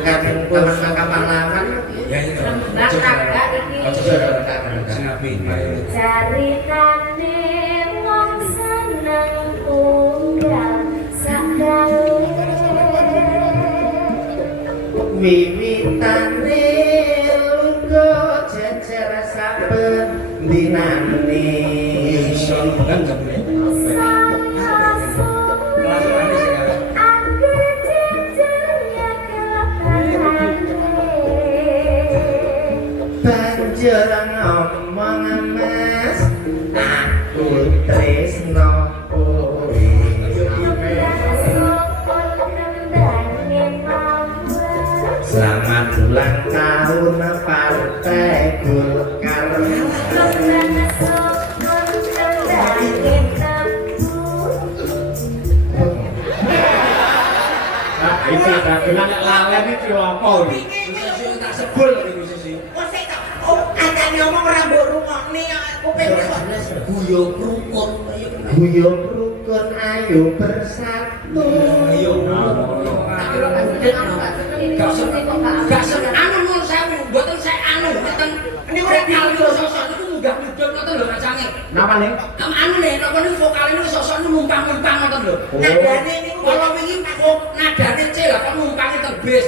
kan kapan laman ya itu caritane wong seneng tunggal sakale wiwitane lungguh jejer saben dinane selalu pegang gak boleh banjur ngomong mas aku tresno kowe selamat ulang tahun partai Golkar Iki dagelan lalen iki apa iki? tak sebul iki sih Ada ngomong ora mbok rungokne kuping guyo rukun guyub rukun ayo bersatu ayo gak seneng anu nuwun sewu mboten saya anu mboten niku rek kalih sosok niku munggah mudhun ngoten lho kacange Napa ning? anu nek napa niku vokale niku sosok niku numpang-numpang ngoten lho nadane niku kala wingi kok nadane C lah kok numpange teng bis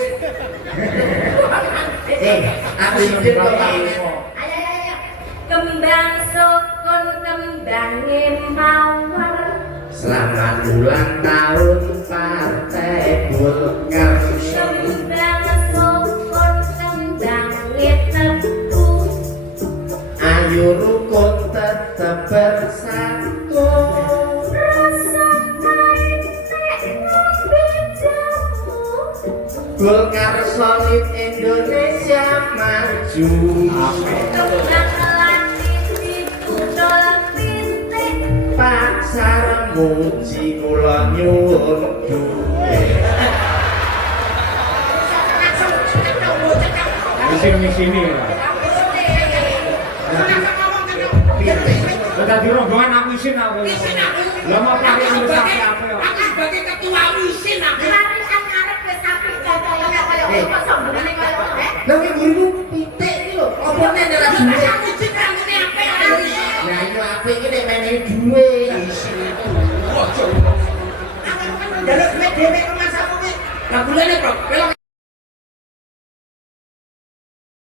aku hidup kok ayo kembang sokon kembange mawar selamat ulang tahun partai Golkar kembang sokon kembange tebu ayo rukun tetap bersatu rasa pahit ngombe jamu Golkar solid Indonesia maju kembang langit dibudol pitik pasar muji kula nyuwun duwe Di sini lah. Udah di rombongan aku isin aku. Lah mau pakai ambil sapi apa ya? aku sebagai ketua wisin aku mari arep wis apik dadane kaya apa sambungane kaya lha ibu pitik iki lho apa nek ora duwe aku citrangane apik nah iki apik iki nek menehi duwe Jaluk duit dhewe rumah sapu ki. lah bulane bro kowe